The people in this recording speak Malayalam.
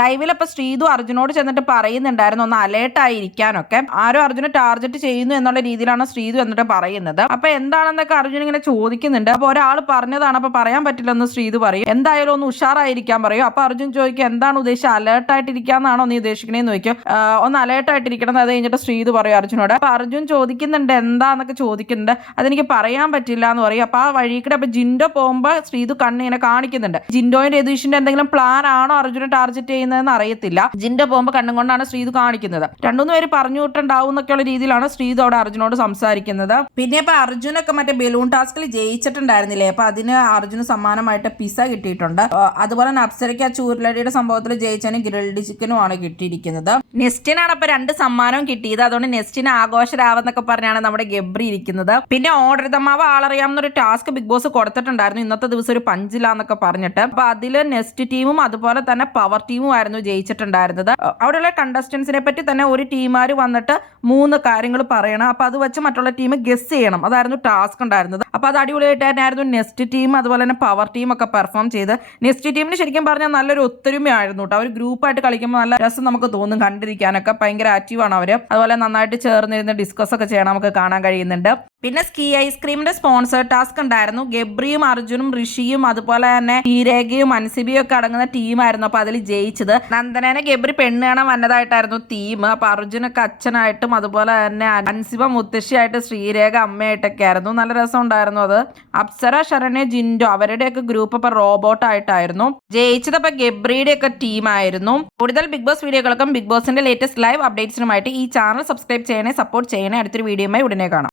ലൈവിൽ അപ്പൊ ശ്രീതു അർജുനോട് ചെന്നിട്ട് പറയുന്നുണ്ടായിരുന്നു ഒന്ന് അലേർട്ട് ആയിരിക്കാനൊക്കെ. ആരോ അർജുനെ ടാർഗറ്റ് ചെയ്യുന്നു എന്നുള്ള രീതിയിലാണ് ശ്രീതു എന്നിട്ട് പറയുന്നത്. അപ്പൊ എന്താണെന്നൊക്കെ അർജുൻ ഇങ്ങനെ ചോദിക്കുന്നുണ്ട്. അപ്പൊ ഒരാൾ പറഞ്ഞതാണ്, അപ്പൊ പറയാൻ പറ്റില്ലെന്ന് ശ്രീതു പറയും. എന്തായാലും ഒന്ന് ഉഷാറായിരിക്കാൻ പറയും. അപ്പൊ അർജുൻ ചോദിക്കും എന്താണ് ഉദ്ദേശിച്ചത്, അലേർട്ട് ആയിട്ടിരിക്കാന്നാണോ നീ ഉദ്ദേശിക്കണേന്ന് ചോദിക്കും. ഒന്ന് അലേർട്ട് ആയിട്ടിരിക്കണം. അത് കഴിഞ്ഞിട്ട് ശ്രീതു പറയും അർജുനോട്. അപ്പൊ അർജുൻ ചോദിക്കുന്നുണ്ട് എന്താന്നൊക്കെ ചോദിക്കുന്നുണ്ട്. അതെനിക്ക് പറയാൻ പറ്റില്ല എന്ന് പറയും. അപ്പൊ ആ വഴിക്കിടെ അപ്പൊ ജിൻഡോ പോകുമ്പോ ശ്രീതു കണ്ണിങ്ങനെ കാണിക്കുന്നുണ്ട്. ജിൻഡോയും രതീഷിന്റെ എന്തെങ്കിലും പ്ലാൻ ആണോ അർജുനെ ടാർഗറ്റ് ചെയ്യുന്നതെന്ന് അറിയത്തില്ല. ജിൻഡോ പോകുമ്പോ കണ്ണും കൊണ്ടാണ് ശ്രീതു കാണിക്കുന്നത്. രണ്ടുമൂന്ന് പേര് പറഞ്ഞു വിട്ടുണ്ടാവും എന്നൊക്കെയുള്ള രീതിയിലാണ് ശ്രീതു അവിടെ അർജുനോട് സംസാരിക്കുന്നത്. പിന്നെ ഇപ്പൊ അർജുനൊക്കെ മറ്റേ ബലൂൺ ടാസ്കിൽ ജയിച്ചിട്ടുണ്ടായിരുന്നില്ലേ, അപ്പൊ അതിന് അർജുന് സമ്മാനമായിട്ട് പിസ കിട്ടിയിട്ടുണ്ട്. അതുപോലെ തന്നെ അപ്സരയ്ക്ക് ആ ചൂരലടിയുടെ സംഭവത്തിൽ ജയിച്ചതിന് ഗ്രിൽഡ് ചിക്കനും ആണ് കിട്ടിയിരിക്കുന്നത്. നെസ്റ്റിനാണ് അപ്പൊ 2 സമ്മാനവും കിട്ടിയത്. അതുകൊണ്ട് നെസ്റ്റിന് ആഘോഷരാവെന്നൊക്കെ പറഞ്ഞാണ് നമ്മുടെ ഗബ്രി ഇരിക്കുന്നത്. പിന്നെ ഓർഡർ തമ്മാവ് ആളറിയാവുന്നൊരു ടാസ്ക് ബിഗ് ബോസ് കൊടുത്തിട്ടുണ്ടായിരുന്നു ഇന്നത്തെ ദിവസം ഒരു പഞ്ചിലാന്നൊക്കെ പറഞ്ഞിട്ട്. അപ്പൊ അതില് നെസ്റ്റ് ടീമും അതുപോലെ തന്നെ പവർ ടീമും ആയിരുന്നു ജയിച്ചിട്ടുണ്ടായിരുന്നത്. അവിടെയുള്ള കണ്ടസ്റ്റൻസിനെ പറ്റി തന്നെ ഒരു ടീമാര് വന്നിട്ട് 3 കാര്യങ്ങൾ പറയണം. അപ്പൊ അത് വെച്ച് മറ്റുള്ള ടീം ഗസ് ചെയ്യണം. അതായിരുന്നു ടാസ്ക് ഉണ്ടായിരുന്നത്. അപ്പൊ അത് അടിപൊളിയായിട്ട് തന്നെയായിരുന്നു നെസ്റ്റ് ടീം അതുപോലെ തന്നെ പവർ ടീം ഒക്കെ പെർഫോം ചെയ്ത്. നെസ്റ്റ് ടീമിന് ശരിക്കും പറഞ്ഞാൽ നല്ലൊരു ഒത്തൊരുമയായിരുന്നു കേട്ടോ. അവർ ഗ്രൂപ്പായിട്ട് കളിക്കുമ്പോൾ നല്ല രസം നമുക്ക് തോന്നും കണ്ടിരിക്കാനൊക്കെ. ഭയങ്കര ആക്റ്റീവാണ് അവര്. അതുപോലെ നന്നായിട്ട് ചേർന്നിരുന്ന് ഡിസ്കസ് ഒക്കെ ചെയ്യണം നമുക്ക് കാണാൻ കഴിയുന്നുണ്ട്. പിന്നെ സ്കീ ഐസ്ക്രീമിന്റെ സ്പോൺസർ ടാസ്ക് ഉണ്ടായിരുന്നു. ഗബ്രിയും അർജുനും ഋഷിയും അതുപോലെ തന്നെ ഈരേഖയും അൻസിബിയും ഒക്കെ അടങ്ങുന്ന ടീമായിരുന്നു അപ്പൊ അതിൽ ജയിച്ചത്. നന്ദനനെ ഗബ്രി പെണ്ണ് കാണാൻ വന്നതായിട്ടായിരുന്നു തീം. അപ്പൊ അർജുനൊക്കെ അച്ഛനായിട്ടും അതുപോലെ തന്നെ അൻസിബ മുത്തശ്ശിയായിട്ട് ശ്രീരേഖ അമ്മയായിട്ടൊക്കെ ആയിരുന്നു. നല്ല രസം ഉണ്ടായിരുന്നു അത്. അപ്സര, ശരണ്യ, ജിൻഡോ അവരുടെയൊക്കെ ഗ്രൂപ്പ് അപ്പൊ റോബോട്ട് ആയിട്ടായിരുന്നു ജയിച്ചത്. അപ്പൊ ഗബ്രിയുടെ ഒക്കെ ടീമായിരുന്നു. കൂടുതൽ ബിഗ് ബോസ് വീഡിയോകൾക്കും ബിഗ് ബോസിന്റെ ലേറ്റസ്റ്റ് ലൈവ് അപ്ഡേറ്റ്സിനുമായിട്ട് ഈ ചാനൽ സബ്സ്ക്രൈബ് ചെയ്യണേ, സപ്പോർട്ട് ചെയ്യണേ. അടുത്തൊരു വീഡിയോയുമായി ഉടനെ കാണാം.